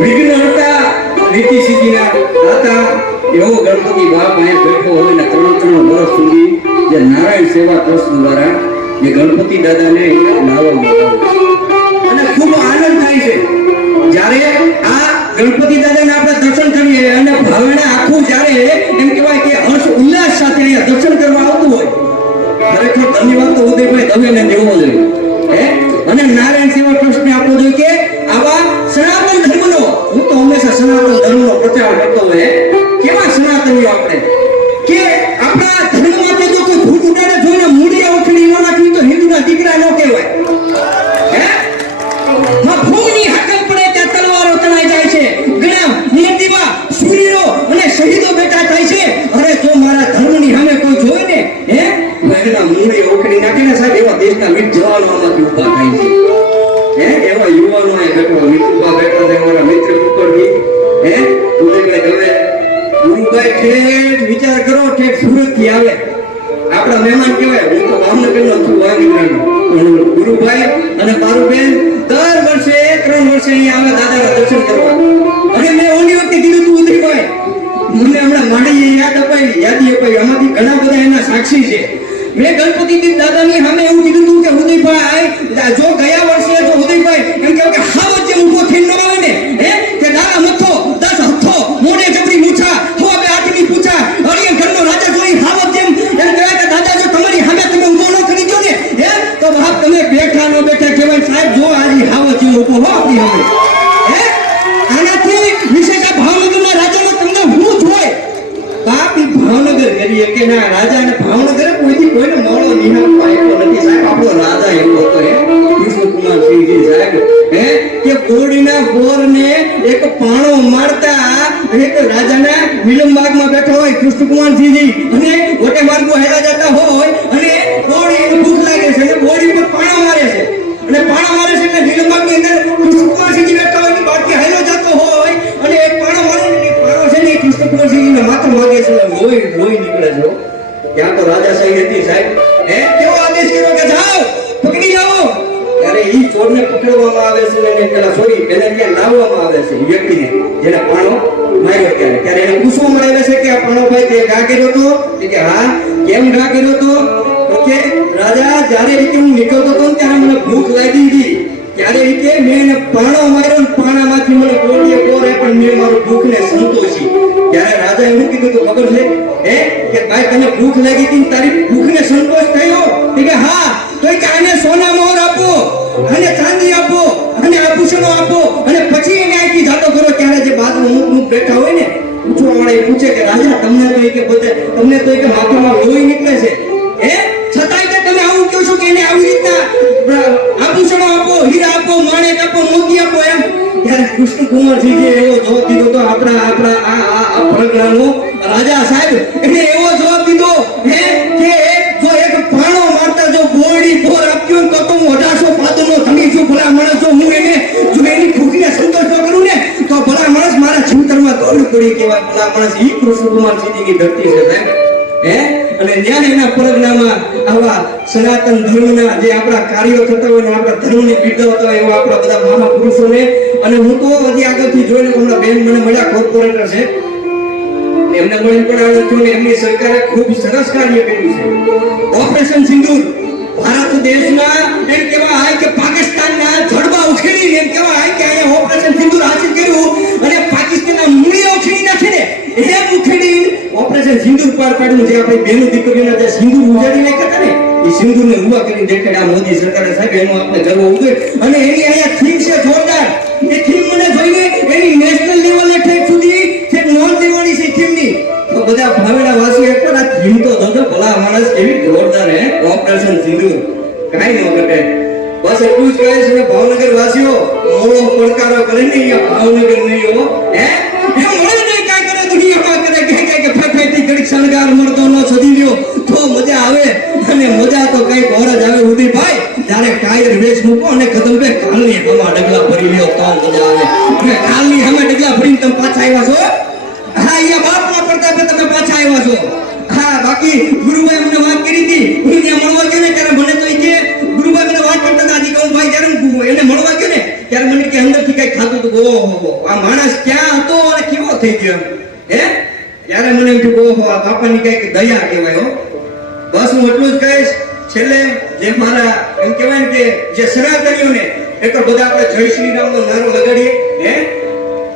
વિઘ્નહર્તા રીતિ સિદ્ધિના દાતા એવો ગણપતિ બાપ અહીંયા બેઠો હોય ને 3 વર્ષ સુધી જે નારાયણ સેવા ટ્રસ્ટ દ્વારા જે ગણપતિ દાદાને લાવવામાં અને ખૂબ આનંદ થાય છે જ્યારે આ ગણપતિ દાદાને આપણે દર્શન કરીએ અને ભાવના આખું જ્યારે એમ કહેવાય કે હર્ષ ઉલ્લાસ સાથે અહીંયા દર્શન કરવા આવતું હોય ખરેખર ધન્યવાદ તો ઉદયભાઈ દવેને દેવો જોઈએ અને નારાયણ સેવા ટ્રસ્ટને આપવો જોઈએ કે આવા સનાતન ધર્મનો હું તો હંમેશા સનાતન ધર્મનો પ્રચાર કરતો હોય કેવા સનાતનીઓ આપણે કે આપણા ધર્મ માટે જો કોઈ ભૂત ઉડાડે જોઈને મૂડી ઓખડી ન નાખી તો હિન્દુના દીકરા ન કહેવાય ભૂમની હાકમ પડે ત્યાં તલવારો તણાઈ જાય છે ઘણા નદીમાં સૂર્યો અને શહીદો બેઠા થાય છે અરે જો મારા ધર્મની સામે કોઈ જોઈ ને એના મૂડી ઓખડી નાખે ને સાહેબ એવા દેશના વીર જવાનો આમાંથી ઉભા થાય છે એવા યુવાનો એ બેઠો મિત્રભા બેઠો છે મારા મિત્ર ઉપરથી ઉદયભાઈ દવે ગુરુભાઈ ઠેઠ વિચાર કરો ઠેઠ સુરત થી આવે આપણા મહેમાન કહેવાય હું તો ભાવનગર નો છું વાગીરાનો ગુરુભાઈ અને પારુબેન દર વર્ષે 3 વર્ષે અહીંયા આવે દાદાના દર્શન કરવા અને મેં ઓલી વખતે કીધું તું ઉદયભાઈ મને હમણાં માંડી યાદી અપાઈ આમાંથી ઘણા બધા એના સાક્ષી છે મેં ગણપતિ દાદાની સામે એવું કીધું તું કે ઉદયભાઈ જો ગયા વર્ષે જો ઉદયભાઈ એમ કહ્યું કે હાવત જે ઊભો થઈને ન આવે ને કે દાદા મથો 10 હથો મોઢે જબરી મૂછા હો બે આટલી પૂછા અરે ઘરનો રાજા જોઈ હાવત જેમ એમ કહે કે દાદા જો તમારી સામે તમે ઊભો ન કરી દો ને તો બાપ તમે બેઠા ન બેઠા કહેવાય સાહેબ જો આજી હાવત જેમ ઊભો હો આપણી હવે આનાથી વિશેષ ભાવનગરના રાજાનો તમને ભૂત હોય બાપ ઈ ભાવનગર કરીએ કે ના રાજાને ભાવનગર કોઈથી કોઈને મોળો નિહાળ પાયો નથી સાહેબ આપણો રાજા એવો હતો કૃષ્ણકુમારસિંહજી સાહેબ કે કોડીના બોરને એક પાણો મારતા એક રાજાના વિલંબાગમાં બેઠો હોય કૃષ્ણકુમારસિંહજી અને વટે માર્ગો હેરા જતા હોય અને કોડીને ભૂખ લાગે છે અને કોડી પર પાણો મારે છે અને પાણો મારે છે એટલે વિલંબાગની અંદર કૃષ્ણકુમારસિંહજી બેઠા હોય ને બાકી હેલો જતો હોય અને એક પાણો મારે ને પાણો છે ને કૃષ્ણકુમારસિંહજીને માથું માગે છે લોહી નીકળે છે ત્યાં તો રાજાશાહી હતી સાહેબ કેવો આદેશ કર્યો કે જાઓ પકડી જાઓ ત્યારે ઈ ચોરને પકડવામાં આવે છે અને પેલા સોરી એને ત્યાં લાવવામાં આવે છે વ્યક્તિને જેને પાણો માર્યો ત્યારે એને પૂછવામાં આવે છે કે આ પાણો ભાઈ તે ઘા કર્યો તો કે હા કેમ ઘા કર્યો તો કે રાજા જ્યારે હું નીકળતો હતો ત્યારે મને ભૂખ લાગી હતી ત્યારે મેં એને પાણો માર્યો ને પાણામાંથી મને કોડીએ કોરે પણ મેં મારું ભૂખને સંતોષી ત્યારે રાજા એવું કીધું તો ખબર છે કે ભાઈ તને ભૂખ લાગી હતી તારી ભૂખને સંતોષ થયો કે હા તો કે આને સોના મોહર આપો અને ચાંદી આપો અને આભૂષણો આપો અને પછી એને આખી જાતો કરો ત્યારે જે બાજુ અમુક બેઠા હોય ને પૂછવાવાળા એ પૂછે કે રાજા તમને તો કે પોતે તમને તો કે માથામાં લોહી નીકળે છે છતાંય કે તમે આવું કહો છો કે એને આવી રીતના આભૂષણો આપો હીરા આપો માણેક આપો મોતી આપો એમ ત્યારે કૃષ્ણકુમારસિંહજી એવો જવાબ દીધો તો આપણા આ પરગણાનો રાજા સાહેબ એને એવો જવાબ દીધો કે જો એક પાણો મારતા જો બોરડી બોર આપ્યો તો હું 1800 પાદનો ધણી છું ભલા માણસ જો હું એને જો એની ભૂખને સંતોષ ન કરું ને તો ભલા માણસ મારા જીવતરમાં દોડ પડી કહેવાય ભલા માણસ ઈ કૃષ્ણકુમારસિંહજીની ધરતી છે સાહેબ અને ત્યાં એના પરગણામાં આવા સનાતન ધર્મના જે આપણા કાર્યો થતા હોય ને આપણા ધર્મને બિરદાવતા હોય એવા આપણા બધા મહાપુરુષોને અને હું તો હજી આગળથી જોઈને હમણાં બેન મને મળ્યા કોર્પોરેટર છે એમને મળીને પણ આવ્યો છું ને એમની સરકારે ખૂબ સરસ કાર્ય કર્યું છે ઓપરેશન સિંદૂર ભારત દેશના એમ કહેવાય કે પાકિસ્તાનના જડબા ઉખેડીને એમ કહેવાય કે અહીંયા ઓપરેશન સિંદૂર હાસિલ કર્યું અને પાકિસ્તાનના મૂળિયા ઉખેડી નાખે ને એ ઉખેડી ઓપરેશન સિંદૂર પાર પાડ્યું જે આપણી બહેનો દીકરીઓના જે સિંદૂર ઉજાડી નાખ્યા ને એ સિંદૂરને ઉભા કરીને દેખાડ્યા મોદી સરકારે સાહેબ એનો આપણે ગર્વ ઉગે અને એની અહીંયા થીમ છે જોરદાર એ થીમ મને જોઈને એની નેશનલ લેવલે ઠેક સુધી ઠેક નોંધ લેવાની છે થીમની તો બધા ભાવેડા વાસીઓ એક પણ આ થીમ તો જોજો ભલા માણસ એવી જોરદાર ઓપરેશન સિંદૂર કાંઈ ન ઘટે બસ એટલું જ કહે છે ભાવનગર વાસીઓ મોળો પડકારો કરે ને અહીંયા ભાવનગર નહીં હો એ મળે નહીં કાંઈ કરે દુનિયામાં કરે કે ફાઈફાઈથી ઘડીક શણગાર મળતો ન સદી લ્યો તો મજા આવે અને મજા તો કઈ ઓર જ આવે ઉદયભાઈ જ્યારે ટાયર વેચ મૂકો અને કદમ બે કાલની હમા ડગલા ભરી લ્યો તો મજા આવે અને કાલની હમા ડગલા ભરીને તમે પાછા આવ્યા છો હા અહીંયા બાપના પડતા પર તમે પાછા આવ્યા છો હા બાકી ગુરુભાઈ મને વાત કરી હતી હું ત્યાં મળવા ગયો ને ત્યારે મને તો એ કે ગુરુભાઈ મને વાત કરતા હતા કહું ભાઈ જ્યારે એને મળવા ગયો ને ત્યારે મને કે અંદરથી કઈક થતું હતું, ઓહો આ માણસ ક્યાં હતો અને કેવો થઈ ગયો હે. ત્યારે મને એમ થયું ઓહો આ બાપાની કઈક દયા કહેવાય હો. બસ હું એટલું જ કહીશ છેલ્લે, જે મારા એમ કહેવાય ને કે જે સનાતનીઓને એક બધા આપણે જય શ્રી રામ નો નારો લગાડીએ હે.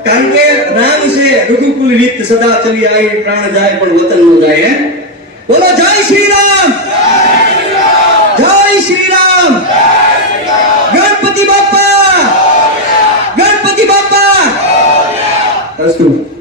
કારણ કે રામ છે રઘુકુલ રીત સદા ચલી આવી, પ્રાણ જાય પણ વતન નો જાય હે. બોલો જય શ્રી રામ, જય શ્રી રામ, ગણપતિ બાપા, ગણપતિ બાપા. અસ્તુ.